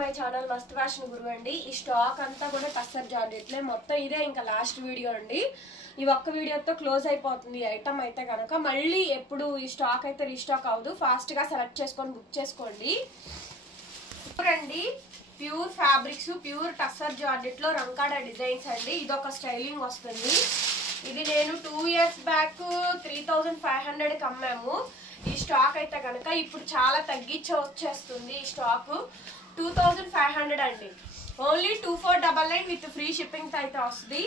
My channel మస్త్ fashion గురు అండి. ఈ స్టాక్ అంతా కూడా టస్సర్ జార్జెట్లే. మొత్తం ఇదే ఇంకా లాస్ట్ వీడియో అండి. ఈ ఒక్క వీడియోతో క్లోజ్ అయిపోతుంది ఐటమ్ అయితే కనుక. మళ్ళీ ఎప్పుడు ఈ స్టాక్ అయితే రీస్టాక్ అవ్వదు. ఫాస్ట్గా సెలెక్ట్ చేసుకొని బుక్ చేసుకోండి. చూడండి, ప్యూర్ ఫ్యాబ్రిక్స్, ప్యూర్ టస్సర్ జార్జెట్లో రంకాడా డిజైన్స్ అండి. ఇదొక స్టైలింగ్ వస్తుంది. ఇది నేను 2 years బ్యాక్ 3500కి అమ్మాము. ఈ స్టాక్ అయితే కనుక ఇప్పుడు చాలా తగ్గించి వచ్చేస్తుంది. ఈ స్టాక్ 2500 అండి. ఓన్లీ 2499 విత్ ఫ్రీ షిప్పింగ్ అయితే వస్తుంది.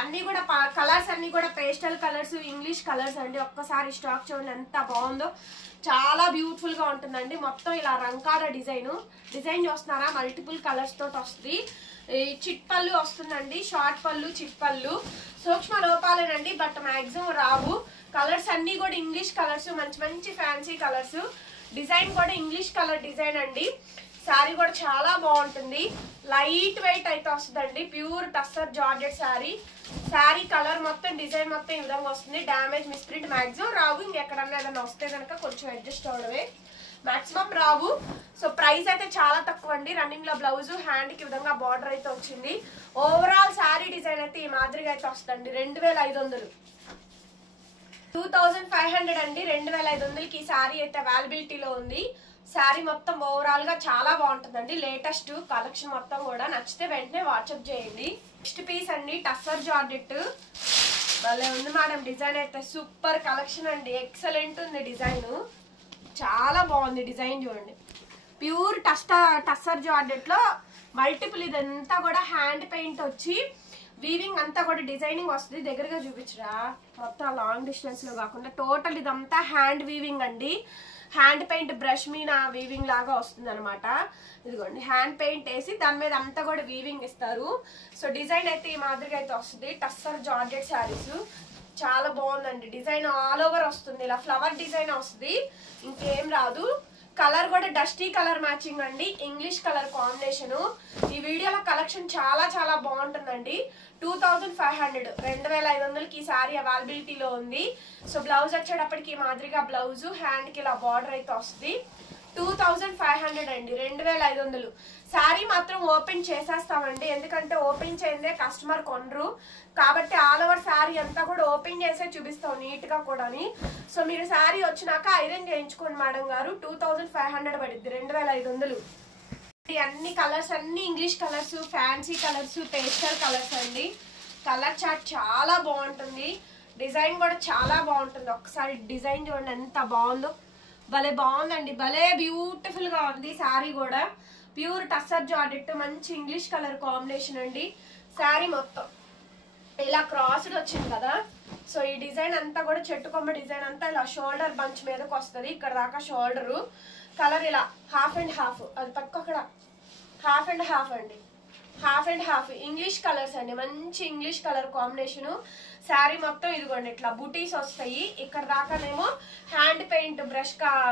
అన్ని కూడా కలర్స్ అన్ని కూడా పేస్టల్ కలర్స్, ఇంగ్లీష్ కలర్స్ అండి. ఒక్కసారి స్టాక్ చూడండి ఎంత బాగుందో. చాలా బ్యూటిఫుల్ గా ఉంటుందండి. మొత్తం ఇలా రంకాడా డిజైన్ చూస్తున్నారా, మల్టిపుల్ కలర్స్ తోటి వస్తుంది. చిట్ పళ్ళు వస్తుందండి, షార్ట్ పళ్ళు, చిట్ పళ్ళు. సూక్ష్మ లోపాలేనండి, బట్ మాక్సిమం రావు. కలర్స్ అన్ని కూడా ఇంగ్లీష్ కలర్స్, మంచి మంచి ఫ్యాన్సీ కలర్స్. డిజైన్ కూడా ఇంగ్లీష్ కలర్ డిజైన్ అండి. శారీ కూడా చాలా బాగుంటుంది. లైట్ వెయిట్ అయితే వస్తుందండి. Pure tussar georgette sari colour మొత్తం, డిజైన్ మొత్తం ఈ విధంగా వస్తుంది. డ్యామేజ్, మిస్ప్రింట్ మాక్సిమం రావు. ఇంకెక్కడన్నా ఏదైనా వస్తే కనుక కొంచెం అడ్జస్ట్ అవడమే, మాక్సిమం రావు. సో ప్రైస్ అయితే చాలా తక్కువ అండి. రన్నింగ్ లో బ్లౌజ్, హ్యాండ్ కి విధంగా బార్డర్ అయితే వచ్చింది. ఓవరాల్ శారీ డిజైన్ అయితే ఈ మాదిరిగా అయితే వస్తుందండి. 2500, 2500 అండి. 2500కి ఈ శారీ అయితే అవైలబిలిటీలో ఉంది. శారీ మొత్తం ఓవరాల్ గా చాలా బాగుంటుందండి. లేటెస్ట్ కలెక్షన్ మొత్తం కూడా. నచ్చితే వెంటనే వాట్సాప్ చేయండి. నెక్స్ట్ పీస్ అండి, టస్సర్ జార్జెట్. భలే ఉంది మేడం. డిజైన్ అయితే సూపర్ కలెక్షన్ అండి. ఎక్సలెంట్ ఉంది డిజైన్. చాలా బాగుంది డిజైన్ చూడండి. ప్యూర్ టస్సర్ జార్జెట్ లో మల్టిపుల్, ఇదంతా కూడా హ్యాండ్ పెయింట్ వచ్చి వీవింగ్ అంతా కూడా డిజైనింగ్ వస్తుంది. దగ్గరగా చూపించరా, మొత్తం లాంగ్ డిస్టెన్స్ లో కాకుండా టోటల్ ఇదంతా హ్యాండ్ వీవింగ్ అండి. హ్యాండ్ పెయింట్ బ్రష్ మీద వీవింగ్ లాగా వస్తుంది అనమాట. ఇదిగోండి, హ్యాండ్ పెయింట్ వేసి దాని మీద అంతా కూడా వీవింగ్ ఇస్తారు. సో డిజైన్ అయితే ఈ మాదిరిగా అయితే వస్తుంది. టస్సర్ జార్జెట్ శారీస్ చాలా బాగుందండి. డిజైన్ ఆల్ ఓవర్ వస్తుంది. ఇలా ఫ్లవర్ డిజైన్ వస్తుంది, ఇంకేం రాదు. కలర్ కూడా డస్టీ కలర్ మ్యాచింగ్ అండి. English colour combination. ఈ వీడియోలో కలెక్షన్ చాలా చాలా బాగుంటుందండి. 2500, 2500కి ఈ శారీ అవైలబిలిటీలో ఉంది. సో బ్లౌజ్ వచ్చేటప్పటికి మాదిరిగా బ్లౌజ్, హ్యాండ్ కి ఇలా బార్డర్ అయితే వస్తుంది. 2500 అండి, 2500. శారీ మాత్రం ఓపెన్ చేసేస్తామండి, ఎందుకంటే ఓపెన్ చేయందే కస్టమర్ కొనరు కాబట్టి ఆల్ ఓవర్ శారీ అంతా కూడా ఓపెన్ చేసే చూపిస్తాం నీట్ గా కూడా. సో మీరు శారీ వచ్చినాక ఐరన్ చేయించుకోండి మేడం గారు. 2500 పడుద్ది, 2500. అన్ని కలర్స్ అన్ని English colours, fancy colours, pastel colours అండి. కలర్ చార్ట్ చాలా బాగుంటుంది. డిజైన్ కూడా చాలా బాగుంటుంది. ఒకసారి డిజైన్ చూడండి ఎంత బాగుందో. భలే బాగుందండి, భలే బ్యూటిఫుల్ గా ఉంది. శారీ కూడా ప్యూర్ టస్సర్ జార్జెట్, మంచి ఇంగ్లీష్ కలర్ కాంబినేషన్ అండి. శారీ మొత్తం ఇలా క్రాస్డ్ వచ్చింది కదా. సో ఈ డిజైన్ అంతా కూడా చెట్టు కొమ్మ డిజైన్ అంతా ఇలా షోల్డర్ బంచ్ మీదకి వస్తుంది. ఇక్కడ దాకా షోల్డరు. కలర్ ఇలా హాఫ్ అండ్ హాఫ్, అది పక్క అక్కడ హాఫ్ అండ్ హాఫ్ అండి. Half and half English colours అండి. మంచి ఇంగ్లీష్ కలర్ కాంబినేషన్. శారీ మొత్తం ఇదిగోండి ఇట్లా బూటీస్ వస్తాయి. ఇక్కడ దాకానేమో హ్యాండ్ పెయింట్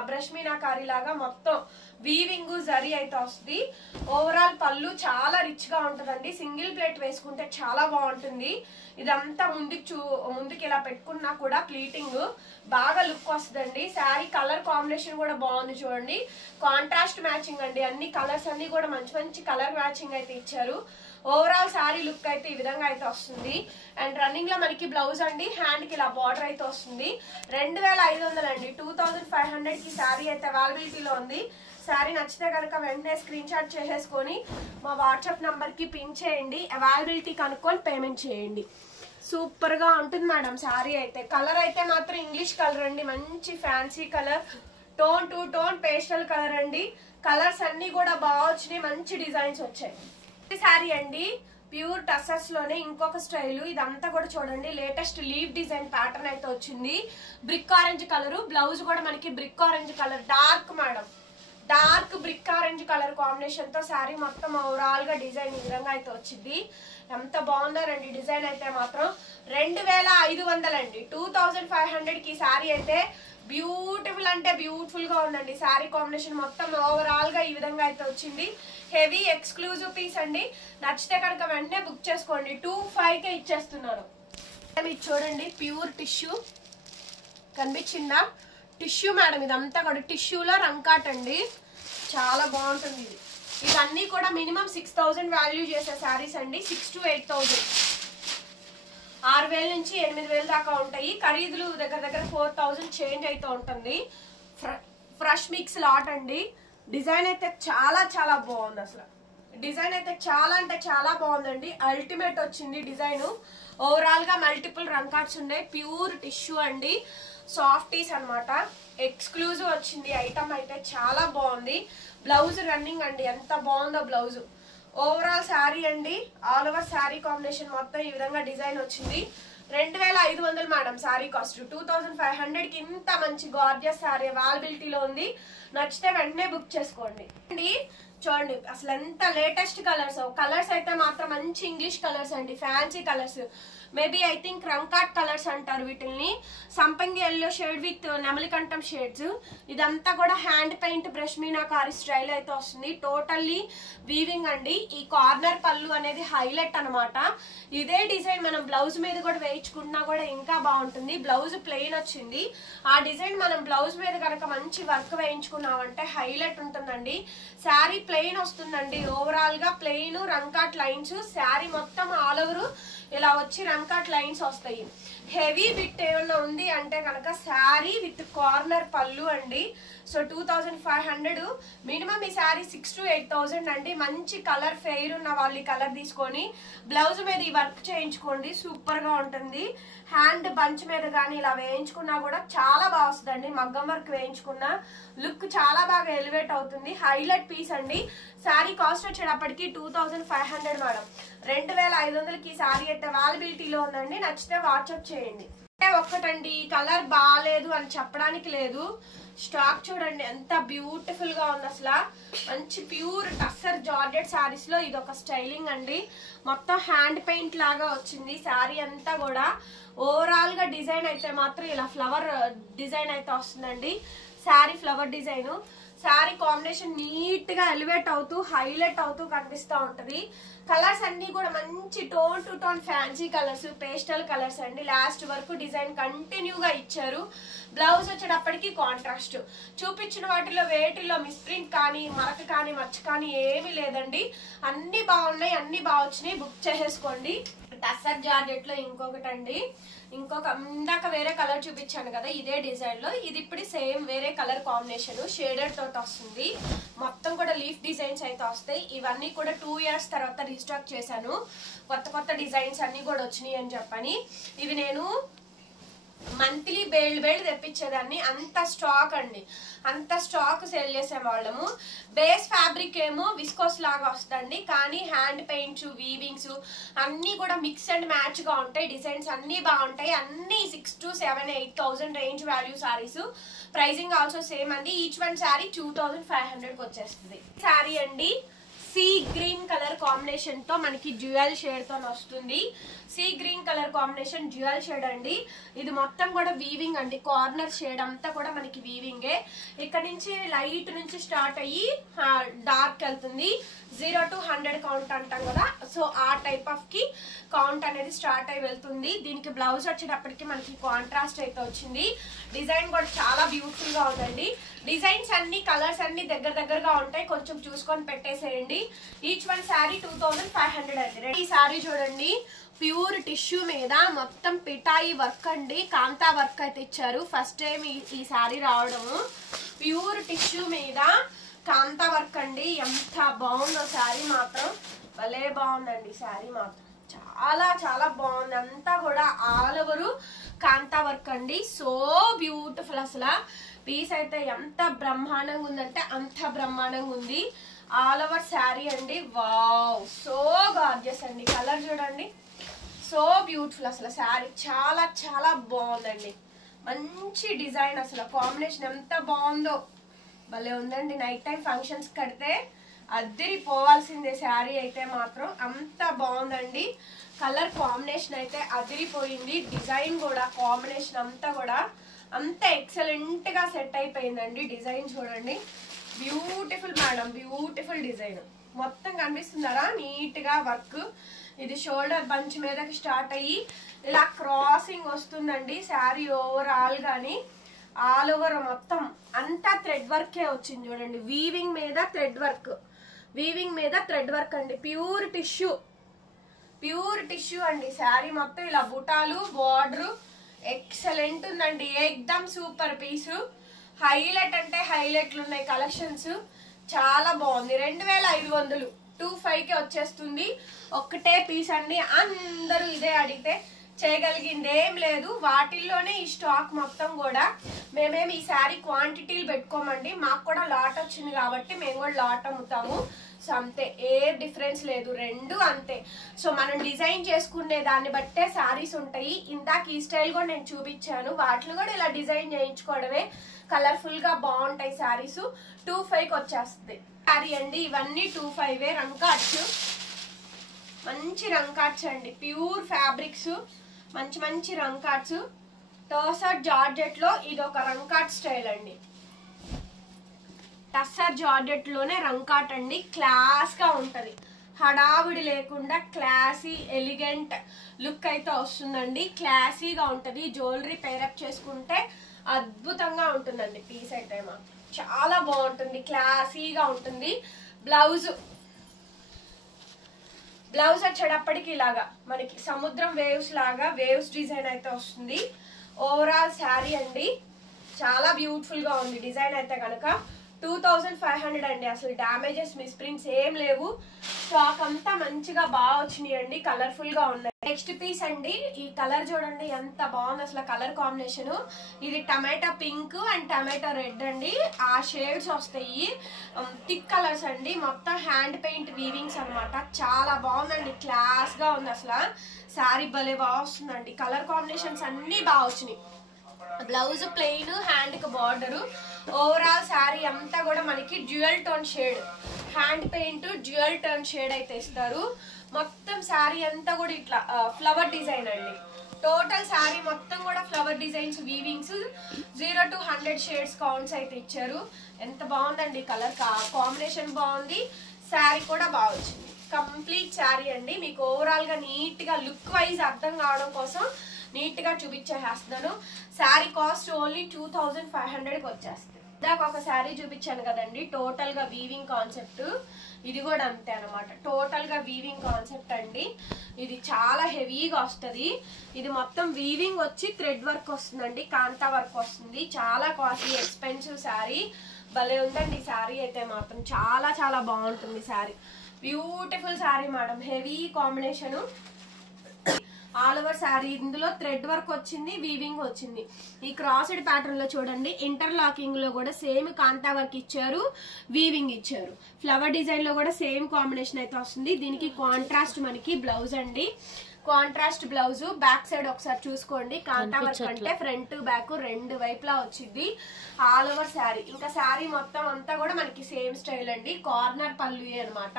బ్రష్ మీనాకారి లాగా మొత్తం వీవింగ్ జరీ అయితే వస్తుంది. ఓవరాల్ పళ్ళు చాలా రిచ్ గా ఉంటుందండి. సింగిల్ ప్లేట్ వేసుకుంటే చాలా బాగుంటుంది. ఇదంతా ముందుకి ఇలా పెట్టుకున్నా కూడా ప్లీటింగ్ బాగా లుక్ వస్తుందండి. శారీ కలర్ కాంబినేషన్ కూడా బాగుంది చూడండి. కాంట్రాస్ట్ మ్యాచింగ్ అండి. అన్ని కలర్స్ అన్ని కూడా మంచి మంచి కలర్ మ్యాచింగ్ అయితే ఇచ్చారు. ఓవరాల్ శారీ లుక్ అయితే ఈ విధంగా అయితే వస్తుంది. అండ్ రన్నింగ్ లో మనకి బ్లౌజ్ అండి, హ్యాండ్ కి ఇలా బార్డర్ అయితే వస్తుంది. 2500 అండి. 2500కి శారీ అయితే అవైలబిలిటీలో ఉంది. శారీ నచ్చితే కనుక వెంటనే స్క్రీన్ షాట్ చేసేసుకొని మా వాట్సాప్ నంబర్ కి పిన్ చేయండి. అవైలబిలిటీ కనుక్కొని పేమెంట్ చేయండి. సూపర్ గా ఉంటుంది మేడం శారీ అయితే. కలర్ అయితే మాత్రం ఇంగ్లీష్ కలర్ అండి. మంచి fancy colour, tone to tone pastel colour అండి. కలర్స్ అన్ని కూడా బాగా వచ్చినాయి, మంచి డిజైన్స్ వచ్చాయి. శారీ అండి ప్యూర్ టస్సర్స్ లోనే ఇంకొక స్టైల్. ఇదంతా కూడా చూడండి లేటెస్ట్ లీవ్ డిజైన్ ప్యాటర్న్ అయితే వచ్చింది. Brick orange colour. బ్లౌజ్ కూడా మనకి brick orange colour, dark madam, dark brick orange colour combination తో శారీ మొత్తం ఓవరాల్ గా డిజైన్ ఈ విధంగా అయితే వచ్చింది. ఎంత బాగుందో రండి డిజైన్ అయితే మాత్రం. 2500 అండి. 2500కి శారీ అయితే బ్యూటిఫుల్ అంటే బ్యూటిఫుల్ గా ఉందండి. శారీ కాంబినేషన్ మొత్తం ఓవరాల్ గా ఈ విధంగా అయితే వచ్చింది. హెవీ ఎక్స్క్లూజివ్ పీస్ అండి. నచ్చితే కనుక వెంటనే బుక్ చేసుకోండి. 2500కే ఇచ్చేస్తున్నారు. ఇది చూడండి ప్యూర్ టిష్యూ కనిపించిందా? టిష్యూ మేడం, ఇదంతా కూడా టిష్యూలో రంకాట్ అండి. చాలా బాగుంటుంది ఇది. ఇవన్నీ కూడా మినిమం 6000 వాల్యూ చేసే శారీస్ అండి. 6 to 8000, 6000 నుంచి 8000 దాకా ఉంటాయి. ఖరీదులు దగ్గర దగ్గర 4000 చేంజ్ అయితే ఉంటుంది. ఫ్రెష్ మిక్స్ లాట్ అండి. డిజైన్ అయితే చాలా చాలా బాగుంది. అసలు డిజైన్ అయితే చాలా అంటే చాలా బాగుందండి. అల్టిమేట్ వచ్చింది డిజైన్. ఓవరాల్ గా మల్టిపుల్ రంగ్ కార్డ్స్ ఉన్నాయి. ప్యూర్ టిష్యూ అండి, సాఫ్టీస్ అన్నమాట. ఎక్స్క్లూజివ్ వచ్చింది ఐటమ్ అయితే చాలా బాగుంది. బ్లౌజ్ రన్నింగ్ అండి, ఎంత బాగుందో బ్లౌజ్. ఓవరాల్ శారీ అండి, ఆల్ ఓవర్ శారీ కాంబినేషన్ మొత్తం ఈ విధంగా డిజైన్ వచ్చింది. 2500 మేడం శారీ కాస్ట్. 2500 కి ఇంత మంచి గార్జియస్ శారీ అవైలబిలిటీలో ఉంది. నచ్చితే వెంటనే బుక్ చేసుకోండి అండి. చూడండి అసలు ఎంత లేటెస్ట్ కలర్స్ అయితే మాత్రం మంచి ఇంగ్లీష్ కలర్స్ అండి, fancy colours. Maybe I think రంకాట్ కలర్స్ అంటారు వీటిల్ని. సంపంగి ఎల్లో షేడ్ విత్ నెమలికంఠం షేడ్స్. ఇదంతా కూడా hand paint brush meenakari style అయితే వస్తుంది. టోటల్లీ వీవింగ్ అండి. ఈ కార్నర్ పళ్ళు అనేది హైలైట్ అనమాట. ఇదే డిజైన్ మనం బ్లౌజ్ మీద కూడా వేయించుకున్నా కూడా ఇంకా బాగుంటుంది. బ్లౌజ్ ప్లెయిన్ వచ్చింది. ఆ డిజైన్ మనం బ్లౌజ్ మీద కనుక మంచి వర్క్ వేయించుకున్నామంటే హైలైట్ ఉంటుందండి. శారీ ప్లెయిన్ వస్తుందండి. ఓవరాల్ గా ప్లెయిన్ రంకాట్ లైన్స్. శారీ మొత్తం ఆల్ ఓవర్ ఇలా వచ్చి రంకాట్ లైన్స్ వస్తాయి. హెవీ బిట్ ఏమన్నా ఉంది అంటే కనుక శారీ విత్ కార్నర్ పళ్ళు అండి. So 2500 minimum. ఈ శారీ 6 to 8000 అండి. మంచి కలర్ ఫెయిర్ ఉన్న వాళ్ళు ఈ కలర్ తీసుకొని బ్లౌజ్ మీద ఈ వర్క్ చేయించుకోండి, సూపర్ గా ఉంటుంది. హ్యాండ్ బంచ్ మీద కానీ ఇలా వేయించుకున్నా కూడా చాలా బాగా వస్తుందండి. మగ్గం వర్క్ వేయించుకున్నా లుక్ చాలా బాగా ఎలివేట్ అవుతుంది. హైలైట్ పీస్ అండి. శారీ కాస్ట్ వచ్చేటప్పటికి 2500 మేడం. 2500కి శారీ అయితే అవైలబిలిటీలో ఉందండి. నచ్చితే వాట్సాప్ చేయండి. ఒక్కటండి, కలర్ బాగాలేదు అని చెప్పడానికి లేదు. స్టాక్ చూడండి ఎంత బ్యూటిఫుల్ గా ఉంది. అసలు మంచి ప్యూర్ టస్సర్ జార్జెట్ శారీస్ లో ఇది ఒక స్టైలింగ్ అండి. మొత్తం హ్యాండ్ పెయింట్ లాగా వచ్చింది శారీ అంతా కూడా. ఓవరాల్ గా డిజైన్ అయితే మాత్రం ఇలా ఫ్లవర్ డిజైన్ అయితే వస్తుందండి. Sari flower design. Sari combination neat గా ఎలివేట్ అవుతూ హైలైట్ అవుతూ కనిపిస్తూ ఉంటది. కలర్స్ అన్ని కూడా మంచి tone to tone fancy colours, pastel colours అండి. లాస్ట్ వరకు డిజైన్ కంటిన్యూగా ఇచ్చారు. బ్లౌజ్ వచ్చేటప్పటికి కాంట్రాస్ట్. చూపించిన వాటిలో వేటిల్లో మిస్ప్రింట్ కానీ మరక కానీ మచ్చ కానీ ఏమీ లేదండి. అన్ని బాగున్నాయి, అన్ని బాగా వచ్చినాయి. బుక్ చేసేసుకోండి. టస్సర్ జార్జెట్ లో ఇంకొకటి అండి. ఇందాక వేరే కలర్ చూపించాను కదా, ఇదే డిజైన్ లో ఇది ఇప్పుడు సేమ్ వేరే కలర్ కాంబినేషన్ షేడెడ్ తోటి వస్తుంది. మొత్తం కూడా లీఫ్ డిజైన్స్ అయితే వస్తాయి. ఇవన్నీ కూడా 2 years తర్వాత రీస్టాక్ చేశాను. కొత్త డిజైన్స్ అన్ని కూడా వచ్చినాయి అని చెప్పని. ఇవి నేను మంత్లీ బేల్డ్ తెప్పించేదాన్ని. అంత స్టాక్ అండి, అంత స్టాక్ సేల్ చేసే వాళ్ళము. బేస్ ఫ్యాబ్రిక్ ఏమో విస్కోస్ లాగా వస్తుందండి, కానీ హ్యాండ్ పెయింట్స్ వీవింగ్స్ అన్ని కూడా మిక్స్ అండ్ మ్యాచ్ గా ఉంటాయి. డిజైన్స్ అన్ని బాగుంటాయి. అన్ని 6 to 7, 8000 range value saris. Pricing also same అండి. ఈచ్ వన్ శారీ 2500కి వచ్చేస్తుంది. శారీ అండి సీ గ్రీన్ కలర్ కాంబినేషన్ తో మనకి డ్యూయల్ షేడ్ తో వస్తుంది. Sea green colour combination dual shade అండి. ఇది మొత్తం కూడా వీవింగ్ అండి. కార్నర్ షేడ్ అంతా కూడా మనకి వీవింగే. ఇక్కడ నుంచి లైట్ నుంచి స్టార్ట్ అయ్యి డార్క్ వెళ్తుంది. 0 to 100 కౌంట్ అంటాం కదా, సో ఆ టైప్ ఆఫ్ కి కౌంట్ అనేది స్టార్ట్ అయి వెళ్తుంది. దీనికి బ్లౌజ్ వచ్చేటప్పటికి మనకి కాంట్రాస్ట్ అయితే వచ్చింది. డిజైన్ కూడా చాలా బ్యూటిఫుల్ గా ఉందండి. డిజైన్స్ అన్ని కలర్స్ అన్ని దగ్గరగా ఉంటాయి. కొంచెం చూసుకొని పెట్టేసేయండి. ఈచ్ వన్ శారీ 2500 అండి. ఈ శారీ చూడండి, ప్యూర్ టిష్యూ మీద మొత్తం పిటాయి వర్క్ అండి. కాంతా వర్క్ అయితే ఇచ్చారు. ఫస్ట్ టైం ఈ శారీ రావడము. ప్యూర్ టిష్యూ మీద కాంతా వర్క్ అండి. ఎంత బాగుందో శారీ మాత్రం, భలే బాగుందండి శారీ మాత్రం. చాలా చాలా బాగుంది. అంతా కూడా ఆల్ ఓవర్ కాంతా వర్క్ అండి. So beautiful. అసలు పీస్ అయితే ఎంత బ్రహ్మాండంగా ఉందంటే అంత బ్రహ్మాండంగా ఉంది. ఆల్ ఓవర్ శారీ అండి. వావ్, సో గార్జియస్ అండి. కలర్ చూడండి, సో బ్యూటిఫుల్. అసలు శారీ చాలా చాలా బాగుందండి. మంచి డిజైన్. అసలు కాంబినేషన్ ఎంత బాగుందో, భలే ఉందండి. నైట్ టైం ఫంక్షన్స్ కడితే అదిరిపోవాల్సిందే శారీ అయితే మాత్రం. అంత బాగుందండి. కలర్ కాంబినేషన్ అయితే అదిరిపోయింది. డిజైన్ కూడా కాంబినేషన్ అంతా కూడా అంత ఎక్సలెంట్ గా సెట్ అయిపోయిందండి. డిజైన్ చూడండి, బ్యూటిఫుల్ మేడం, బ్యూటిఫుల్ డిజైన్. మొత్తం కనిపిస్తున్నారా నీట్ గా వర్క్. ఇది షోల్డర్ బంచ్ మీదకి స్టార్ట్ అయ్యి ఇలా క్రాసింగ్ వస్తుందండి శారీ ఓవరాల్ గాని. ఆల్ ఓవర్ మొత్తం అంతా థ్రెడ్ వర్కే వచ్చింది చూడండి. వీవింగ్ మీద థ్రెడ్ వర్క్. వీవింగ్ మీద థ్రెడ్ వర్క్ అండి, ప్యూర్ టిష్యూ అండి. శారీ మొత్తం ఇలా బుటాలు, బార్డర్ ఎక్సలెంట్ ఉందండి, ఏకదమ్ సూపర్ పీసు. హైలైట్ అంటే హైలైట్లు ఉన్నాయి కలెక్షన్స్, చాలా బాగుంది. 2500 25కి వచ్చేస్తుంది. ఒక్కటే పీస్ అండి, అందరూ ఇదే అడిగితే చేయగలిగింది ఏం లేదు. వాటిల్లోనే ఈ స్టాక్ మొత్తం కూడా. మేమేమి ఈ శారీ క్వాంటిటీలు పెట్టుకోమండి, మాకు కూడా లాట్ వచ్చింది కాబట్టి మేము కూడా లాట్ అమ్ముతాము. సో అంతే, ఏ డిఫరెన్స్ లేదు, రెండు అంతే. సో మనం డిజైన్ చేసుకునే దాన్ని బట్టే శారీస్ ఉంటాయి. ఇందాక ఈ స్టైల్ కూడా నేను చూపించాను, వాటిని కూడా ఇలా డిజైన్ చేయించుకోవడమే. కలర్ఫుల్ గా బాగుంటాయి శారీస్. 25కి వచ్చేస్తుంది శారీ అండి. ఇవన్నీ 25 రంకాట్స్, మంచి రంకాట్స్ అండి, ప్యూర్ ఫ్యాబ్రిక్స్, మంచి రంకాట్స్. టసర్ జార్జెట్ లో ఇది ఒక రంకాట్ స్టైల్ అండి. టసర్ జార్జెట్ లోనే రంకాట్ అండి, క్లాస్ గా ఉంటది, హడావుడి లేకుండా క్లాసీ ఎలిగెంట్ లుక్ అయితే వస్తుందండి. క్లాసీగా ఉంటది, జ్యువెలరీ పేరప్ చేసుకుంటే అద్భుతంగా ఉంటుందండి. పీస్ అయితే మాత్రం చాలా బాగుంటుంది, క్లాసీగా ఉంటుంది. బ్లౌజ్ వచ్చేటప్పటికి ఇలాగా మనకి సముద్రం వేవ్స్ లాగా వేవ్స్ డిజైన్ అయితే వస్తుంది. ఓవరాల్ శారీ అండి చాలా బ్యూటిఫుల్ గా ఉంది. డిజైన్ అయితే కనుక 2500 అండి. అసలు డ్యామేజెస్, మిస్ప్రింట్స్ ఏం లేవు. స్టాక్ అంతా మంచిగా బాగా వచ్చినాయి అండి, కలర్ఫుల్ గా ఉన్నాయి. నెక్స్ట్ పీస్ అండి, ఈ కలర్ చూడండి ఎంత బాగుంది అసలు కలర్ కాంబినేషన్. ఇది tomato pink and tomato red అండి, ఆ షేడ్స్ వస్తాయి. థిక్ కలర్స్ అండి, మొత్తం హ్యాండ్ పెయింట్ వీవింగ్స్ అనమాట. చాలా బాగుందండి, క్లాస్ గా ఉంది అసలు. శారీ భలే బాగా వస్తుందండి, కలర్ కాంబినేషన్స్ అన్ని బాగా వచ్చినాయి. బ్లౌజ్ ప్లెయిన్, హ్యాండ్ కి బార్డర్. ఓవరాల్ శారీ అంతా కూడా మనకి dual tone shade, hand paint dual tone shade అయితే ఇస్తారు. మొత్తం శారీ అంతా కూడా ఇట్లా ఫ్లవర్ డిజైన్ అండి. టోటల్ శారీ మొత్తం కూడా flower designs, weavings. 0 to 100 shades counts అయితే ఇచ్చారు. ఎంత బాగుందండి, కలర్ కాంబినేషన్ బాగుంది, శారీ కూడా బాగా వచ్చింది. కంప్లీట్ శారీ అండి. మీకు ఓవరాల్ గా నీట్ గా లుక్ వైజ్ అర్థం కావడం కోసం నీట్ గా చూపించేస్తున్నాను. శారీ కాస్ట్ ఓన్లీ 2500కి వచ్చేస్తుంది. ఇందాక ఒక శారీ చూపించాను కదండి, టోటల్ గా వీవింగ్ కాన్సెప్ట్. ఇది కూడా అంతే అనమాట, టోటల్ గా వీవింగ్ కాన్సెప్ట్ అండి. ఇది చాలా హెవీగా వస్తుంది. ఇది మొత్తం వీవింగ్ వచ్చి థ్రెడ్ వర్క్ వస్తుందండి, కాంతా వర్క్ వస్తుంది. చాలా కాస్ట్లీ ఎక్స్పెన్సివ్ శారీ. భలే ఉందండి శారీ అయితే మాత్రం, చాలా బాగుంటుంది sari. Beautiful sari madam, heavy combination. All over sari ఇందులో థ్రెడ్ వర్క్ వచ్చింది, వీవింగ్ వచ్చింది. ఈ క్రాస్డ్ ప్యాటర్న్ లో చూడండి, ఇంటర్లాకింగ్ లో కూడా సేమ్ కాంతా వర్క్ ఇచ్చారు, వీవింగ్ ఇచ్చారు. ఫ్లవర్ డిజైన్ లో కూడా సేమ్ కాంబినేషన్ అయితే వస్తుంది. దీనికి కాంట్రాస్ట్ మనకి బ్లౌజ్ అండి, కాంట్రాస్ట్ బ్లౌజ్. బ్యాక్ సైడ్ ఒకసారి చూసుకోండి, కాంతా వర్క్ అంటే ఫ్రంట్ బ్యాక్ రెండు వైపులా వచ్చింది. ఆల్ ఓవర్ శారీ, ఇంకా శారీ మొత్తం అంతా కూడా మనకి సేమ్ స్టైల్ అండి. కార్నర్ పళ్ళు అనమాట.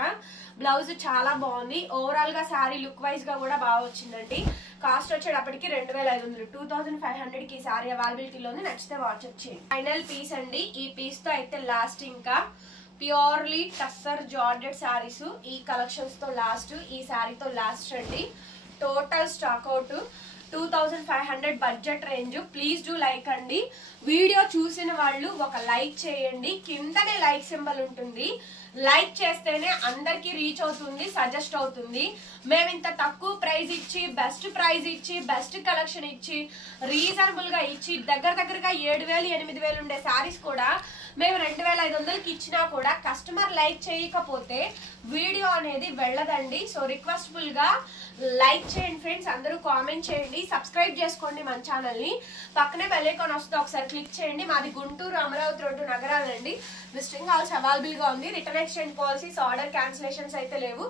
బ్లౌజ్ చాలా బాగుంది. ఓవరాల్ గా శారీ లుక్ వైజ్ గా కూడా బాగా వచ్చిందండి. కాస్ట్ వచ్చేటప్పటికి 2500, 2500కి ఈ శారీ అవైలబిలిటీలో ఉంది. నచ్చితే వాట్సాప్ చేయండి. ఫైనల్ పీస్ అండి, ఈ పీస్ తో అయితే లాస్ట్. ఇంకా ప్యూర్లీ టస్సర్ జార్జెట్ శారీస్ ఈ కలెక్షన్స్ తో లాస్ట్, ఈ శారీతో లాస్ట్ అండి. Total stock out 2500 budget range. Please do like అండి. వీడియో చూసిన వాళ్ళు ఒక లైక్ చేయండి, కిందనే లైక్ సింబల్ ఉంటుంది. లైక్ చేస్తేనే అందరికి రీచ్ అవుతుంది, సజెస్ట్ అవుతుంది. మేము ఇంత తక్కువ ప్రైస్ ఇచ్చి, బెస్ట్ ప్రైస్ ఇచ్చి, బెస్ట్ కలెక్షన్ ఇచ్చి, రీజనబుల్ గా ఇచ్చి, దగ్గరగా 7000 8000 ఉండే శారీస్ కూడా మేము 2500కి ఇచ్చినా కూడా కస్టమర్ లైక్ చేయకపోతే వీడియో అనేది వెళ్ళదండి. సో రిక్వెస్టబుల్ గా లైక్ చేయండి ఫ్రెండ్స్, అందరూ కామెంట్ చేయండి, సబ్స్క్రైబ్ చేసుకోండి మన ఛానల్ ని. పక్కనే బెల్ ఐకాన్ వస్తుంది, ఒకసారి క్లిక్ చేయండి. మాది Guntur Amaravati road నగరాలండి. Visiting ఆల్స్ available గా ఉంది. Return exchange policies, order cancellations అయితే లేవు.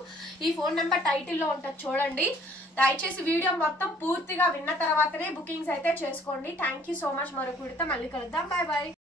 ఈ ఫోన్ నెంబర్ టైటిల్ లో ఉంటుంది చూడండి. దయచేసి వీడియో మొత్తం పూర్తిగా విన్న తర్వాతనే బుకింగ్స్ అయితే చేసుకోండి. Thank you so much. మరొక వీడియోతో మళ్ళీ కలుద్దాం. Bye bye.